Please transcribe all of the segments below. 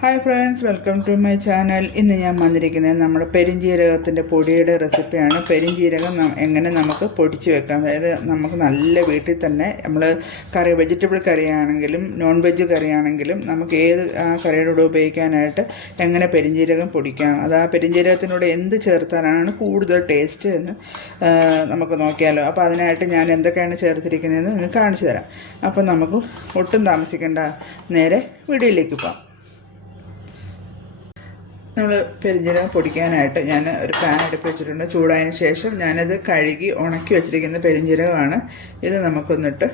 Hi friends welcome to my channel ഇന്ന് ഞാൻ വന്നിരിക്കുന്നത് നമ്മുടെ പെരിഞ്ജീരകത്തിന്റെ പൊടിയുടെ റെസിപ്പിയാണ് പെരിഞ്ജീരകം എങ്ങനെ നമുക്ക് പൊടിച്ച് വെക്കാം. അതായത് നമുക്ക് നല്ല വീട്ടിൽ തന്നെ നമ്മൾ കറി വെജിറ്റബിൾ കറിയാണെങ്കിലും നോൺ വെജ് കറിയാണെങ്കിലും നമുക്ക് ഏത് ആ കറിയുടെ കൂടെ ഉപയോഗിക്കാനായിട്ട് എങ്ങനെ പെരിഞ്ജീരകം പൊടിക്കാം. അത് ആ പെരിഞ്ജീരകത്തിനോട് എന്ത് ചേർത്താലാണ് കൂടുതൽ ടേസ്റ്റ് എന്ന് നമുക്ക് നോക്കിയാലോ. അപ്പോൾ അതിനായിട്ട് ഞാൻ എന്തൊക്കെയാണ് ചേർത്തിരിക്കുന്നതെന്ന് കാണിച്ചു തരാം. അപ്പോൾ നമുക്ക് ഒട്ടും താമസിക്കേണ്ട. നേരെ വീഡിയോയിലേക്ക് പോകാം നമ്മൾ പെരിഞ്ജീരകം പൊടിക്കാനായിട്ട് ഞാൻ ഒരു പാൻ അടുപ്പ് വെച്ചിട്ടുണ്ട്. ചൂടായതിന് ശേഷം ഞാനത് കഴുകി ഉണക്കി വെച്ചിരിക്കുന്ന പെരിഞ്ജീരകമാണ് ഇത് നമുക്കൊന്നിട്ട്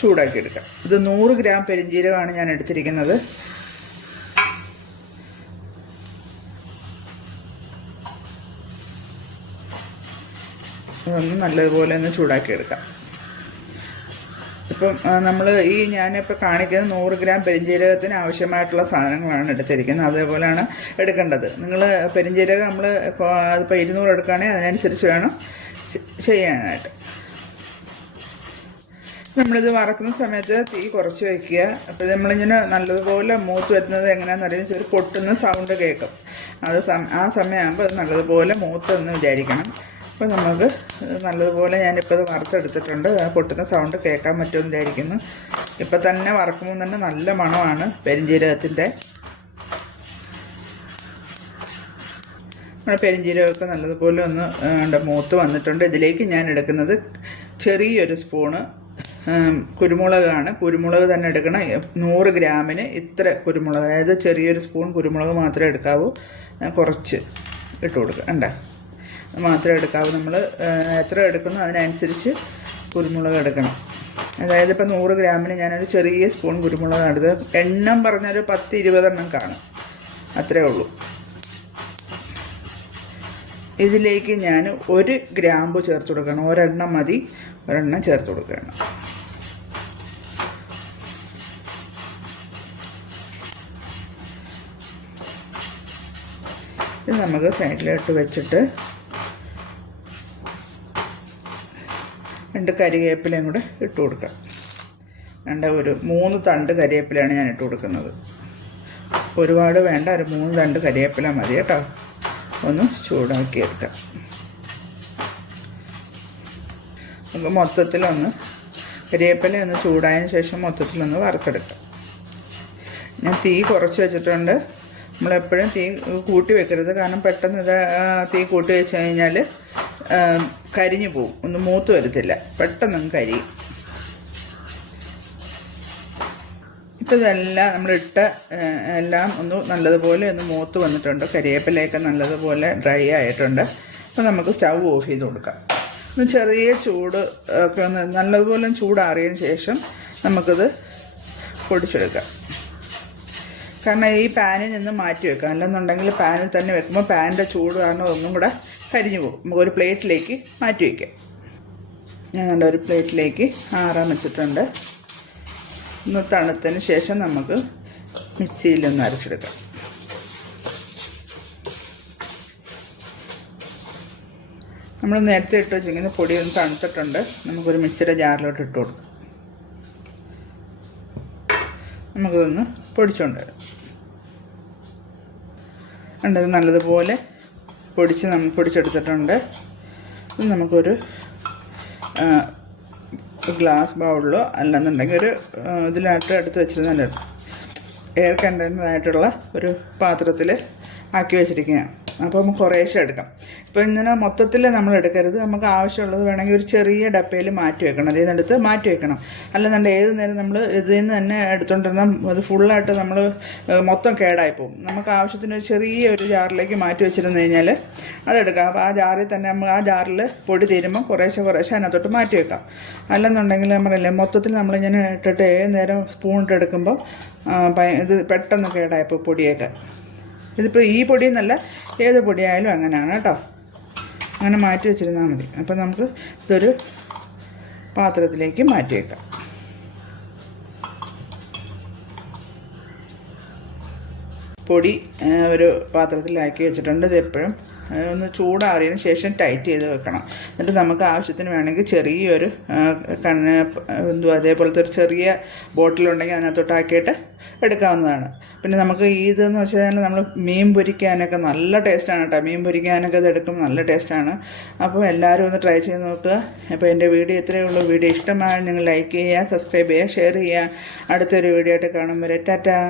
ചൂടാക്കി എടുക്കാം ഇത് നൂറ് ഗ്രാം പെരിഞ്ജീരകമാണ് ഞാൻ എടുത്തിരിക്കുന്നത്. ഇതൊന്ന് നല്ലതുപോലെ ഒന്ന് ചൂടാക്കി എടുക്കാം ഇപ്പം നമ്മൾ ഈ ഞാനിപ്പോൾ കാണിക്കുന്നത് നൂറ് ഗ്രാം പെരിഞ്ജീരകത്തിന് ആവശ്യമായിട്ടുള്ള സാധനങ്ങളാണ് എടുത്തിരിക്കുന്നത്. അതേപോലെയാണ് എടുക്കേണ്ടത്. നിങ്ങൾ പെരിഞ്ജീരകം നമ്മൾ ഇപ്പോൾ ഇരുന്നൂറ് എടുക്കുകയാണെങ്കിൽ അതിനനുസരിച്ച് വേണം ചെയ്യാനായിട്ട്. നമ്മളിത് വറക്കുന്ന സമയത്ത് തീ കുറച്ച് വയ്ക്കുക. അപ്പോൾ നമ്മളിങ്ങനെ നല്ലതുപോലെ മൂത്ത് വരുന്നത് എങ്ങനെയാണെന്ന് അറിയുന്ന ഒരു പൊട്ടുന്ന സൗണ്ട് കേൾക്കും. അത് ആ സമയമാകുമ്പോൾ അത് നല്ലതുപോലെ മൂത്തെന്ന് വിചാരിക്കണം. അപ്പോൾ നമുക്ക് നല്ലതുപോലെ ഞാനിപ്പോൾ ഇത് വറുത്തെടുത്തിട്ടുണ്ട്. പൊട്ടുന്ന സൗണ്ട് കേൾക്കാൻ പറ്റുമെന്ന് വിചാരിക്കുന്നു. ഇപ്പം തന്നെ വറക്കുമ്പോൾ തന്നെ നല്ല മണമാണ് പെരിഞ്ജീരകത്തിന്റെ നമ്മുടെ പെരിഞ്ജീരകമൊക്കെ നല്ലതുപോലെ ഒന്ന് മൂത്ത് വന്നിട്ടുണ്ട്. ഇതിലേക്ക് ഞാൻ എടുക്കുന്നത് ചെറിയൊരു സ്പൂണ് കുരുമുളകാണ്. കുരുമുളക് തന്നെ എടുക്കണം. നൂറ് ഗ്രാമിന് ഇത്ര കുരുമുളക്. അതായത് ചെറിയൊരു സ്പൂൺ കുരുമുളക് മാത്രമേ എടുക്കാവൂ. കുറച്ച് ഇട്ട് കൊടുക്കുക. ഉണ്ട മാത്രമേ എടുക്കാവൂ. നമ്മൾ എത്ര എടുക്കുന്നു അതിനനുസരിച്ച് കുരുമുളക് എടുക്കണം. അതായത് ഇപ്പോൾ നൂറ് ഗ്രാമിന് ഞാനൊരു ചെറിയ സ്പൂൺ കുരുമുളക് എടുത്ത് എണ്ണം പറഞ്ഞൊരു പത്ത് ഇരുപതെണ്ണം കാണും. അത്രേ ഉള്ളൂ. ഇതിലേക്ക് ഞാൻ ഒരു ഗ്രാമ്പു ചേർത്ത് കൊടുക്കണം. ഒരെണ്ണം മതി. ഒരെണ്ണം ചേർത്ത് കൊടുക്കണം. ഇത് നമുക്ക് സൈഡിലോട്ട് വെച്ചിട്ട് രണ്ട് കരിവേപ്പിലയും കൂടെ ഇട്ട് കൊടുക്കാം. രണ്ട് ഒരു മൂന്ന് തണ്ട് കരിവേപ്പിലയാണ് ഞാൻ ഇട്ട് കൊടുക്കുന്നത്. ഒരുപാട് വേണ്ട ഒരു മൂന്ന് തണ്ട് കരിവേപ്പില മതി കേട്ടോ. ഒന്ന് ചൂടാക്കി എടുക്കാം. നമുക്ക് മൊത്തത്തിലൊന്ന് കരിവേപ്പില ഒന്ന് ചൂടായതിന് ശേഷം മൊത്തത്തിലൊന്ന് വറുത്തെടുക്കാം. ഞാൻ തീ കുറച്ച് വെച്ചിട്ടുണ്ട്. നമ്മളെപ്പോഴും തീ കൂട്ടി വെക്കരുത്. കാരണം പെട്ടെന്ന് ഇത് തീ കൂട്ടി വെച്ച് കഴിഞ്ഞാൽ കരിഞ്ഞു പോവും. ഒന്ന് മൂത്ത് വരത്തില്ല. പെട്ടെന്ന് കരിയും. ഇപ്പം ഇതെല്ലാം നമ്മളിട്ട എല്ലാം ഒന്ന് നല്ലതുപോലെ ഒന്ന് മൂത്ത് വന്നിട്ടുണ്ട്. കരിയേപ്പിലയൊക്കെ നല്ലതുപോലെ ഡ്രൈ ആയിട്ടുണ്ട്. അപ്പോൾ നമുക്ക് സ്റ്റൗ ഓഫ് ചെയ്ത് കൊടുക്കാം. ഒന്ന് ചെറിയ ചൂട് ഒക്കെ ഒന്ന് നല്ലതുപോലെ ചൂടാറിയതിന് ശേഷം നമുക്കിത് പൊടിച്ചെടുക്കാം. കാരണം ഈ പാനിൽ നിന്ന് മാറ്റി വെക്കാം. അല്ലെന്നുണ്ടെങ്കിൽ പാനിൽ തന്നെ വെക്കുമ്പോൾ പാനിന്റെ ചൂട് കാരണം ഒന്നും കൂടെ കരിഞ്ഞു പോകും. നമുക്ക് ഒരു പ്ലേറ്റിലേക്ക് മാറ്റി വയ്ക്കാം. ഞാൻ ഒരു പ്ലേറ്റിലേക്ക് ആറാൻ വെച്ചിട്ടുണ്ട്. ഒന്ന് തണുത്തതിന് ശേഷം നമുക്ക് മിക്സിയിലൊന്ന് അരച്ചെടുക്കാം. നമ്മൾ നേരത്തെ ഇട്ട് വെച്ചിരിക്കുന്ന പൊടി ഒന്ന് തണുത്തിട്ടുണ്ട്. നമുക്കൊരു മിക്സിയുടെ ജാറിലോട്ട് ഇട്ട് കൊടുക്കാം. നമുക്കതൊന്ന് പൊടിച്ചുകൊണ്ട് വരാം. കണ്ടത് നല്ലതുപോലെ പൊടിച്ച് നമ്മൾ പൊടിച്ചെടുത്തിട്ടുണ്ട്. ഇത് നമുക്കൊരു ഗ്ലാസ് ബൗളിലോ അല്ലെന്നുണ്ടെങ്കിൽ ഒരു ഇതിലായിട്ട് എടുത്ത് വെച്ചിരുന്ന എയർ കണ്ടെയ്നറായിട്ടുള്ള ഒരു പാത്രത്തിൽ ആക്കി വെച്ചിരിക്കുകയാണ്. അപ്പോൾ നമുക്ക് കുറേശ്ശെ എടുക്കാം. ഇപ്പോൾ ഇങ്ങനെ മൊത്തത്തിൽ നമ്മൾ എടുക്കരുത്. നമുക്ക് ആവശ്യമുള്ളത് വേണമെങ്കിൽ ഒരു ചെറിയ ഡപ്പയിൽ മാറ്റി വെക്കണം. അതിൽ നിന്നെടുത്ത് മാറ്റി വെക്കണം. അല്ലെന്നുണ്ട് ഏത് നേരം നമ്മൾ ഇതിൽ നിന്ന് തന്നെ എടുത്തുകൊണ്ടിരുന്നാൽ അത് ഫുള്ളായിട്ട് നമ്മൾ മൊത്തം കേടായി പോകും. നമുക്ക് ആവശ്യത്തിന് ഒരു ചെറിയ ഒരു ജാറിലേക്ക് മാറ്റി വെച്ചിരുന്നു കഴിഞ്ഞാൽ അതെടുക്കാം. അപ്പോൾ ആ ജാറിൽ തന്നെ നമ്മൾ ആ ജാറിൽ പൊടി തീരുമ്പോൾ കുറേശ്ശെ കുറേശ്ശെ അതിനകത്തോട്ട് മാറ്റി വെക്കാം. അല്ലെന്നുണ്ടെങ്കിൽ നമ്മളല്ലേ മൊത്തത്തിൽ നമ്മളിങ്ങനെ ഇട്ടിട്ട് ഏത് നേരം സ്പൂൺ ഇട്ടെടുക്കുമ്പോൾ ഇത് പെട്ടെന്ന് കേടായപ്പോൾ പൊടിയൊക്കെ. ഇതിപ്പോൾ ഈ പൊടി എന്നല്ല ഏത് പൊടിയായാലും അങ്ങനെയാണ് കേട്ടോ. അങ്ങനെ മാറ്റി വെച്ചിരുന്നാൽ മതി. അപ്പോൾ നമുക്ക് ഇതൊരു പാത്രത്തിലേക്ക് മാറ്റി വെക്കാം പൊടി ഒരു പാത്രത്തിലാക്കി വെച്ചിട്ടുണ്ട് ഇതെപ്പോഴും ഒന്ന് ചൂടാറിയതിന് ശേഷം ടൈറ്റ് ചെയ്ത് വെക്കണം. എന്നിട്ട് നമുക്ക് ആവശ്യത്തിന് വേണമെങ്കിൽ ചെറിയൊരു കണ്ണ് എന്തുവാ അതേപോലത്തെ ഒരു ചെറിയ ബോട്ടിലുണ്ടെങ്കിൽ അതിനകത്തോട്ടാക്കിയിട്ട് എടുക്കാവുന്നതാണ്. പിന്നെ നമുക്ക് ഇതെന്ന് വെച്ചാൽ നമ്മൾ മീൻ പൊരിക്കാനൊക്കെ നല്ല ടേസ്റ്റാണ് കേട്ടോ. മീൻ പൊരിക്കാനൊക്കെ ഇത് എടുക്കുമ്പോൾ നല്ല ടേസ്റ്റാണ് അപ്പോൾ എല്ലാവരും ഒന്ന് ട്രൈ ചെയ്ത് നോക്കുക. അപ്പോൾ എന്റെ വീഡിയോ ഇത്രയേ ഉള്ളൂ. വീഡിയോ ഇഷ്ടമായ നിങ്ങൾ ലൈക്ക് ചെയ്യുക സബ്സ്ക്രൈബ് ചെയ്യുക ഷെയർ ചെയ്യുക. അടുത്തൊരു വീഡിയോ ആയിട്ട് കാണും വരെ. ടാറ്റാ.